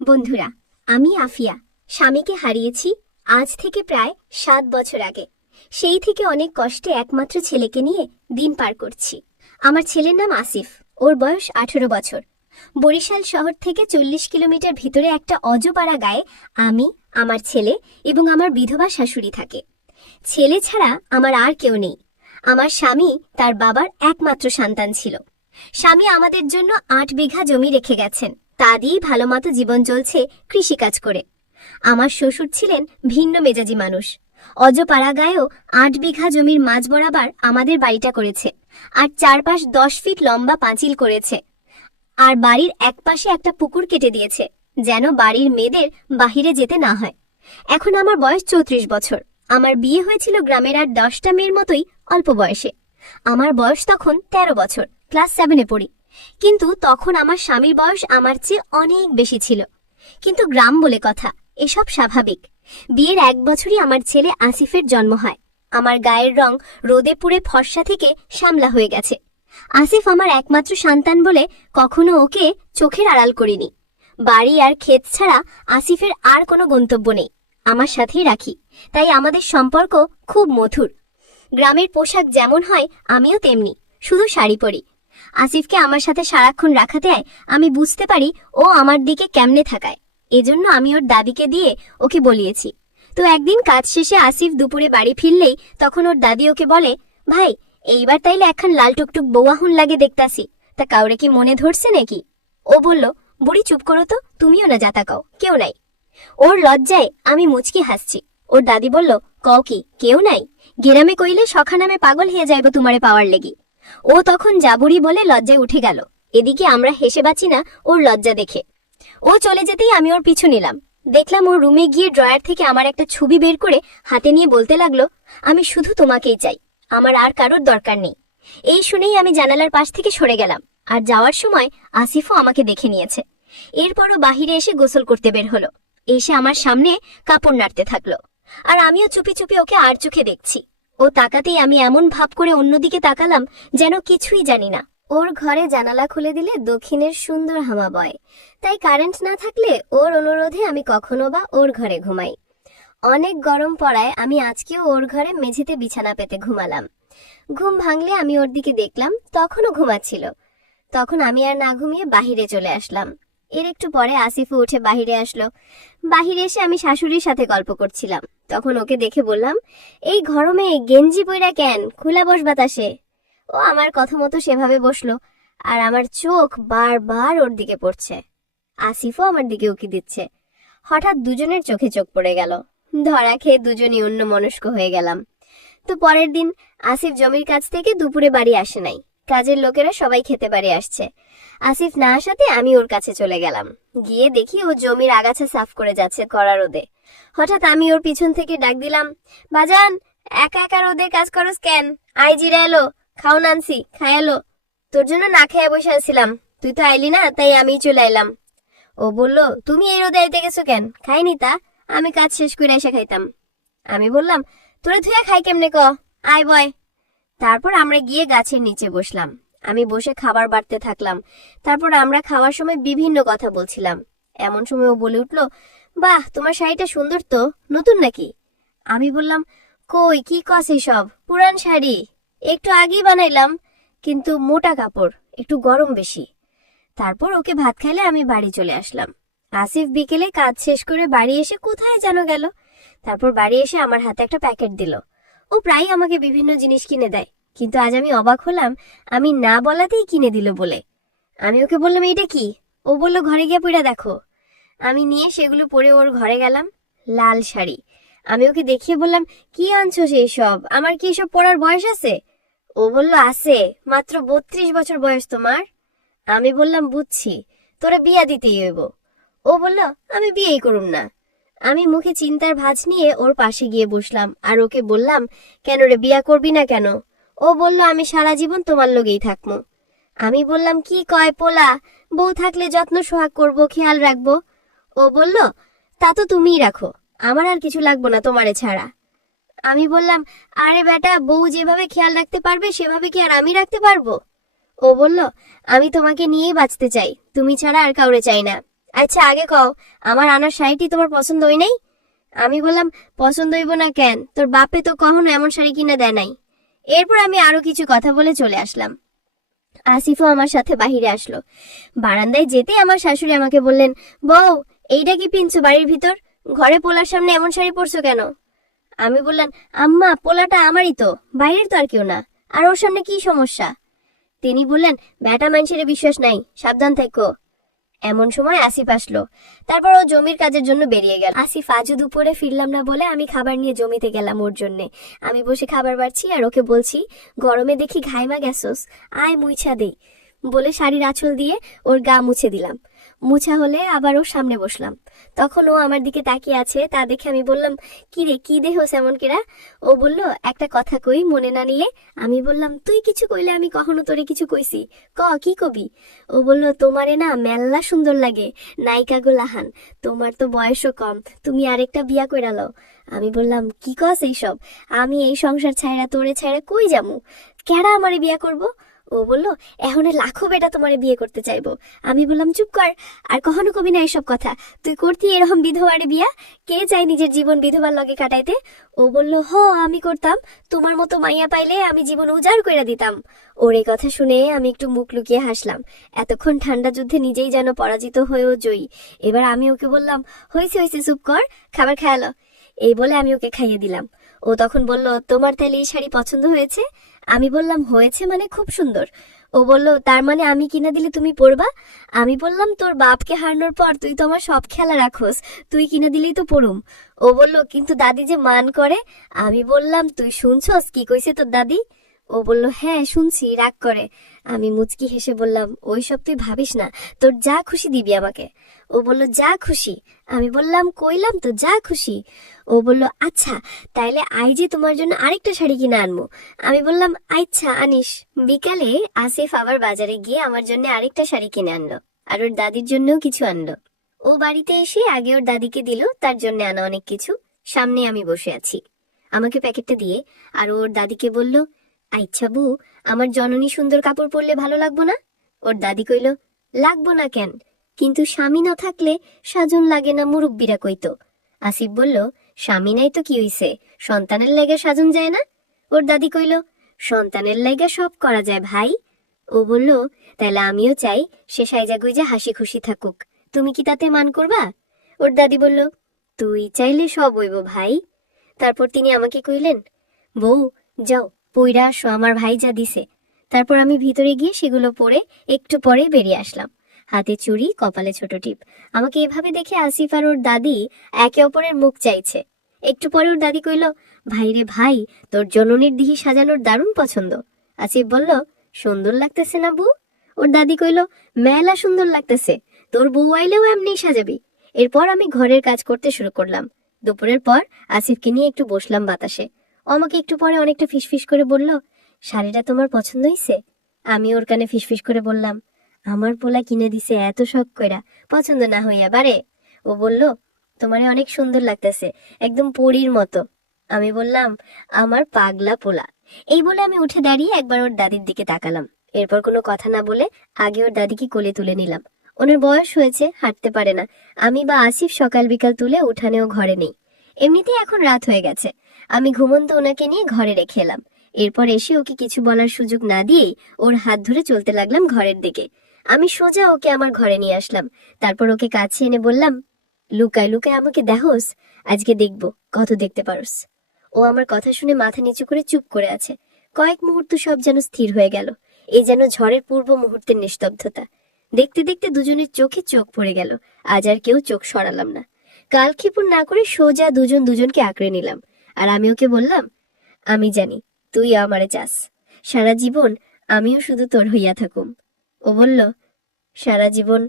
বন্ধুরা, আমি আফিয়া স্বামীকে হারিয়েছি আজ থেকে প্রায় ৭ বছর আগে। সেই থেকে অনেক কষ্টে একমাত্র ছেলেকে নিয়ে দিন পার করছি। আমার ছেলের নাম আসিফ, ওর বয়স ১৮ বছর। বরিশাল শহর থেকে ৪০ কিলোমিটার ভিতরে একটা অজপাড়া গায়ে আমি, আমার ছেলে এবং আমার বিধবা শাশুড়ি থাকে। ছেলে ছাড়া আমার আর কেউ নেই। আমার স্বামী তার বাবার একমাত্র সন্তান ছিল। স্বামী আমাদের জন্য ৮ বিঘা জমি রেখে গেছেন, তা দিয়েই ভালোমতো জীবন চলছে কৃষিকাজ করে। আমার শ্বশুর ছিলেন ভিন্ন মেজাজি মানুষ। অজপাড়া গায়েও ৮ বিঘা জমির মাঝ বরাবর আমাদের বাড়িটা করেছে, আর চারপাশ ১০ ফিট লম্বা পাঁচিল করেছে, আর বাড়ির একপাশে একটা পুকুর কেটে দিয়েছে যেন বাড়ির মেয়েদের বাহিরে যেতে না হয়। এখন আমার বয়স ৩৪ বছর। আমার বিয়ে হয়েছিল গ্রামের আর ১০টা মেয়ের মতোই অল্প বয়সে। আমার বয়স তখন ১৩ বছর, ক্লাস 7-এ পড়ি। কিন্তু তখন আমার স্বামীর বয়স আমার চেয়ে অনেক বেশি ছিল। কিন্তু গ্রাম বলে কথা, এসব স্বাভাবিক। বিয়ের ১ বছরই আমার ছেলে আসিফের জন্ম হয়। আমার গায়ের রং রোদে পুড়ে ফর্সা থেকে শ্যামলা হয়ে গেছে। আসিফ আমার একমাত্র সন্তান বলে কখনো ওকে চোখের আড়াল করিনি। বাড়ি আর ক্ষেত ছাড়া আসিফের আর কোনো গন্তব্য নেই, আমার সাথেই রাখি। তাই আমাদের সম্পর্ক খুব মধুর। গ্রামের পোশাক যেমন হয় আমিও তেমনি, শুধু শাড়ি পরি। আসিফকে আমার সাথে সারাক্ষণ রাখাতে আমি বুঝতে পারি ও আমার দিকে কেমনে থাকায়। এজন্য আমি ওর দাদিকে দিয়ে ওকে বলিয়েছি। তো একদিন কাজ শেষে আসিফ দুপুরে বাড়ি ফিরলেই তখন ওর দাদি ওকে বলে, ভাই এইবার তাইলে একখান লাল টুকটুক বৌয়াহুন লাগে দেখতাছি, তা কাউরে কি মনে ধরছে নাকি? ও বলল, বুড়ি চুপ করো তো, তুমিও না যাতা কাও, কেউ নাই। ওর লজ্জায় আমি মুচকি হাসছি। ওর দাদি বলল, কও কি কেউ নাই? গেরামে কইলে সখা নামে পাগল হয়ে যাইব তোমারে পাওয়ার লেগি। ও তখন যাবুড়ি বলে লজ্জায় উঠে গেল। এদিকে আমরা হেসে বাঁচি না ওর লজ্জা দেখে। ও চলে যেতেই আমি ওর পিছু নিলাম। দেখলাম ওর রুমে গিয়ে ড্রয়ার থেকে আমার একটা ছবি বের করে হাতে নিয়ে বলতে লাগলো, আমি শুধু তোমাকেই চাই, আমার আর কারোর দরকার নেই। এই শুনেই আমি জানালার পাশ থেকে সরে গেলাম। আর যাওয়ার সময় আসিফও আমাকে দেখে নিয়েছে। এরপরও বাহিরে এসে গোসল করতে বের হলো। এসে আমার সামনে কাপড় নাড়তে থাকলো, আর আমিও চুপি চুপি ওকে আর চোখে দেখছি। ও তাকাতেই আমি এমন ভাব করে অন্যদিকে তাকালাম যেন কিছুই জানি না। ওর ঘরে জানালা খুলে দিলে দক্ষিণের সুন্দর হাওয়া বয়, তাই কারেন্ট না থাকলে ওর অনুরোধে আমি কখনো বা ওর ঘরে ঘুমাই। অনেক গরম পড়ায় আমি আজকেও ওর ঘরে মেঝেতে বিছানা পেতে ঘুমালাম। ঘুম ভাঙলে আমি ওর দিকে দেখলাম, তখনও ঘুমাচ্ছিল। তখন আমি আর না ঘুমিয়ে বাহিরে চলে আসলাম। এর একটু পরে আসিফও উঠে বাহিরে আসলো। বাহিরে এসে আমি শাশুড়ির সাথে গল্প করছিলাম। তখন ওকে দেখে বললাম, এই গরমে গেঞ্জি পইরা কেন, খুলা বস বাতাসে। ও আমার কথা মতো সেভাবে বসলো, আর আমার চোখ বারবার ওর দিকে পড়ছে। আসিফও আমার দিকে উকি দিচ্ছে। হঠাৎ দুজনের চোখে চোখ পড়ে গেল। ধরা খেয়ে দুজনই অন্যমনস্ক হয়ে গেলাম। তো পরের দিন আসিফ জমির কাছ থেকে দুপুরে বাড়ি আসে নাই। কাজের লোকেরা সবাই খেতে বাড়ি আসছে। আসিফ না আসাতে আমি ওর কাছে চলে গেলাম। গিয়ে দেখি ও জমির আগাছা সাফ করে যাচ্ছে কড়া রোদে। হঠাৎ আমি ওর পিছন থেকে ডাক দিলাম, বাজান একা একা রোদে কাজ করস কেন? আই জিরা এলো, খাও নানসি, খাই এলো। তোর জন্য না খেয়ে বসে আছিলাম, তুই তো আইলি না, তাই আমি চলে এলাম। ও বলল, তুমি এই রোদে আইতে গেছো কেন? খাইনি তা, আমি কাজ শেষ করে এসে খাইতাম। আমি বললাম, তোরা ধুয়ে খাই কেমনে ক, আয় বয়। তারপর আমরা গিয়ে গাছের নিচে বসলাম। আমি বসে খাবার বাড়তে থাকলাম। তারপর আমরা খাওয়ার সময় বিভিন্ন কথা বলছিলাম। এমন সময় ও বলে উঠলো, বাহ তোমার শাড়িটা সুন্দর তো, নতুন নাকি? আমি বললাম, কই কি কস এসব, পুরান শাড়ি, একটু আগেই বানাইলাম, কিন্তু মোটা কাপড়, একটু গরম বেশি। তারপর ওকে ভাত খাইলে আমি বাড়ি চলে আসলাম। আসিফ বিকেলে কাজ শেষ করে বাড়ি এসে কোথায় যেন গেল। তারপর বাড়ি এসে আমার হাতে একটা প্যাকেট দিল। ও প্রায় আমাকে বিভিন্ন জিনিস কিনে দেয়, কিন্তু আজ আমি অবাক হলাম আমি না বলাতেই কিনে দিল বলে। আমি ওকে বললাম, এইটা কি? ও বলল, ঘরে গিয়ে পড়ে দেখো। আমি নিয়ে সেগুলো পরে ওর ঘরে গেলাম। লাল শাড়ি। আমি ওকে দেখিয়ে বললাম, কি আনছো সেই সব, আমার কি এসব পরার বয়স আছে? ও বলল, আছে, মাত্র 32 বছর বয়স তোমার। আমি বললাম, বুঝছি, তোরা বিয়া দিতেই হইব। ও বলল, আমি বিয়েই করুম না। আমি মুখে চিন্তার ভাঁজ নিয়ে ওর পাশে গিয়ে বসলাম, আর ওকে বললাম, কেন রে, বিয়া করবি না কেন? ও বলল, আমি সারা জীবন তোমার লগেই থাকবো। আমি বললাম, কি কয় পোলা, বউ থাকলে যত্ন সোহাগ করবো, খেয়াল রাখবো। ও বলল, তা তো তুমিই রাখো, আমার আর কিছু লাগবো না তোমারে ছাড়া। আমি বললাম, আরে বেটা, বউ যেভাবে খেয়াল রাখতে পারবে সেভাবে কি আর আমি রাখতে পারবো? ও বলল, আমি তোমাকে নিয়েই বাঁচতে চাই, তুমি ছাড়া আর কাউরে চাই না। আচ্ছা আগে কও, আমার আনার শাড়িটি তোমার পছন্দ হয় নাই? আমি বললাম, পছন্দ হইব না কেন, তোর বাপে তো কখনো এমন শাড়ি কিনে দেয় নাই। এরপর আমি আরো কিছু কথা বলে চলে আসলাম। আসিফও আমার সাথে বাহিরে আসলো। বারান্দায় যেতে আমার শাশুড়ি আমাকে বললেন, বউ, এইটা কি পিনছো বাড়ির ভিতর? ঘরে পোলার সামনে এমন শাড়ি পরছো কেন? আমি বললাম, আম্মা, পোলাটা আমারই তো, বাইরের তো আর কেউ না, আর ওর সামনে কি সমস্যা? তিনি বললেন, বেটা মানুষের বিশ্বাস নাই, সাবধান থেকো। এমন সময় আসিফ আসলো। তারপর ও জমির কাজের জন্য বেরিয়ে গেল। আসিফ আজও দুপুরে ফিরলাম না বলে আমি খাবার নিয়ে জমিতে গেলাম ওর জন্যে। আমি বসে খাবার বাড়ছি আর ওকে বলছি, গরমে দেখি ঘাইমা গেছোস, আয় মুইছা দেই বলে শাড়ির আঁচল দিয়ে ওর গা মুছে দিলাম। মুছা হলে আবার ওর সামনে বসলাম। তখন ও আমার দিকে তাকিয়ে আছে, তা দেখে আমি বললাম, কি রে, কি দেহস এমন কিরা? ও বলল, একটা কথা কই, মনে না নিলে? আমি বললাম, তুই কিছু কইলে আমি কখনো তোরে কিছু কইছি? কি কবি? ও বলল, তোমারে না মেল্লা সুন্দর লাগে, নায়িকা গুলাহান, তোমার তো বয়সও কম, তুমি আরেকটা বিয়া কইরা লও। আমি বললাম, কি কস এইসব? আমি এই সংসার ছাইরা তোরে ছাইরা কই যামু? কেডা আমারে বিয়া করব? ও বলল, এখন লাখো বেটা তোমারে বিয়ে করতে চাইবো। আমি বললাম, চুপ কর, আর কখনো কবি না এসব কথা। তুই করতি এরকম বিধবারে বিয়া? কে চাই নিজের জীবন বিধবার লগে কাটাইতে? ও বলল, আমি করতাম, তোমার মতো মাইয়া পাইলে আমি জীবন উজাড় কইরা দিতাম। ওর এই কথা শুনে আমি একটু মুখ লুকিয়ে হাসলাম। এতক্ষণ ঠান্ডা যুদ্ধে নিজেই যেন পরাজিত হয়েও জয়ী। এবার আমি ওকে বললাম, হয়েছে হয়েছে, চুপ কর, খাবার খেয়ালো। এই বলে আমি ওকে খাইয়ে দিলাম। ও তখন বলল, তোমার তাহলে এই শাড়ি পছন্দ হয়েছে? আমি বললাম, হয়েছে মানে খুব সুন্দর। ও বলল, তার মানে আমি কিনা দিলে তুমি পরবা? আমি বললাম, তোর বাপকে হারানোর পর তুই তো আমার সব খেলা রাখোস, তুই কিনা দিলেই তো পড়ুম। ও বলল, কিন্তু দাদি যে মান করে। আমি বললাম, তুই শুনছস কি কইছে তোর দাদি? ও বলল, হ্যাঁ শুনছি, রাগ করে। আমি মুচকি হেসে বললাম, ওইসব তুই ভাবিস না, তোর যা খুশি দিবি আমাকে। ও বলল, যা খুশি? আমি বললাম, কইলাম তো যা খুশি। ও বলল, আচ্ছা তাইলে আই যে তোমার জন্য আরেকটা শাড়ি কিনে আনবো। আমি বললাম, আচ্ছা আনিস। বিকালে আসিফ আবার বাজারে গিয়ে আমার জন্য আরেকটা শাড়ি কিনে আনলো, আর ওর দাদির জন্যও কিছু আনলো। ও বাড়িতে এসে আগে ওর দাদিকে দিল তার জন্য আনা অনেক কিছু। সামনে আমি বসে আছি, আমাকে প্যাকেটটা দিয়ে আর ওর দাদিকে বলল, আচ্ছা বু, আমার জননী সুন্দর কাপড় পরলে ভালো লাগবো না? ওর দাদি কইল, লাগবো না কেন, কিন্তু স্বামী না থাকলে সাজন লাগে না, মুরব্বীরা কইতো। আসিফ বলল, স্বামী নাই তো কি হইছে, সন্তানের লাইগা সাজন যায় না? ওর দাদি কইল, সন্তানের লাইগা সব করা যায় ভাই। ও বলল, তাইলে আমিও চাই সে সাইজা গুইজা হাসি খুশি থাকুক, তুমি কি তাতে মান করবা? ওর দাদি বলল, তুই চাইলে সব হইব ভাই। তারপর তিনি আমাকে কইলেন, বউ যাও পইরা আসো, আমার ভাই যা দিছে। তারপর আমি ভিতরে গিয়ে সেগুলো পরে একটু পরে বেরিয়ে আসলাম, হাতে চুড়ি, কপালে ছোট টিপ। আমাকে এভাবে দেখে আসিফ আর ওর দাদি একে অপরের মুখ চাইছে। একটু পরে ওর দাদি কইল, ভাই রে ভাই, তোর জননীর দিহি সাজানোর দারুণ পছন্দ। আসিফ বলল, সুন্দর লাগতেছে না বউ? ওর দাদি কইল, মেলা সুন্দর লাগতেছে, তোর বউ আইলেও এমনি সাজাবি। এরপর আমি ঘরের কাজ করতে শুরু করলাম। দুপুরের পর আসিফকে নিয়ে একটু বসলাম বাতাসে। ও আমাকে একটু পরে অনেকটা ফিসফিস করে বলল, শাড়িটা তোমার পছন্দ হয়েছে? আমি ওর কানে ফিসফিস করে বললাম, আমার পোলা কিনে দিছে এত শখ কইরা, পছন্দ না হইয়া বারে? ও বলল, তোমারে অনেক সুন্দর লাগতেছে, একদম পরীর মতো। আমি বললাম, আমার পাগলা পোলা। এই বলে আমি উঠে দাঁড়িয়ে একবার ওর দাদির দিকে তাকালাম। এরপর কোনো কথা না বলে আগে ওর দাদিকে কোলে তুলে নিলাম। ওনার বয়স হয়েছে, হাঁটতে পারে না। আমি বা আসিফ সকাল বিকাল তুলে উঠানেও ঘরে নেই। এমনিতেই এখন রাত হয়ে গেছে। আমি ঘুমন্ত ওনাকে নিয়ে ঘরে রেখে এলাম। এরপর এসে ওকে কিছু বলার সুযোগ না দিয়েই ওর হাত ধরে চলতে লাগলাম ঘরের দিকে। আমি সোজা ওকে আমার ঘরে নিয়ে আসলাম। তারপর ওকে কাছে এনে বললাম, লুকায় লুকায় আমাকে দেখোস, আজকে দেখব কত দেখতে পারোস। ও আমার কথা শুনে মাথা নিচু করে চুপ করে আছে। কয়েক মুহূর্ত সব যেন স্থির হয়ে গেল। এই যেন ঝড়ের পূর্ব মুহূর্তের নিস্তব্ধতা। দেখতে দেখতে দুজনের চোখে চোখ পড়ে গেল। আজ আর কেউ চোখ সরালাম না। কালক্ষেপণ না করে সোজা দুজন দুজনকে আঁকড়ে নিলাম। আর আমি ওকে বললাম, আমি জানি তুই আমারে চাস, সারা জীবন আমিও শুধু তোর হইয়া থাকুম। ও বলল, সারা জীবন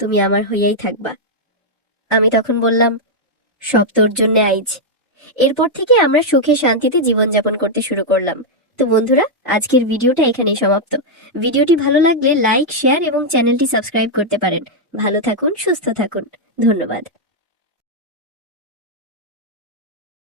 তুমি আমার হইয়াই থাকবা। আমি তখন বললাম, সব তোর জন্য আইজ। এরপর থেকে আমরা সুখে শান্তিতে জীবনযাপন করতে শুরু করলাম। তো বন্ধুরা, আজকের ভিডিওটা এখানেই সমাপ্ত। ভিডিওটি ভালো লাগলে লাইক, শেয়ার এবং চ্যানেলটি সাবস্ক্রাইব করতে পারেন। ভালো থাকুন, সুস্থ থাকুন। ধন্যবাদ।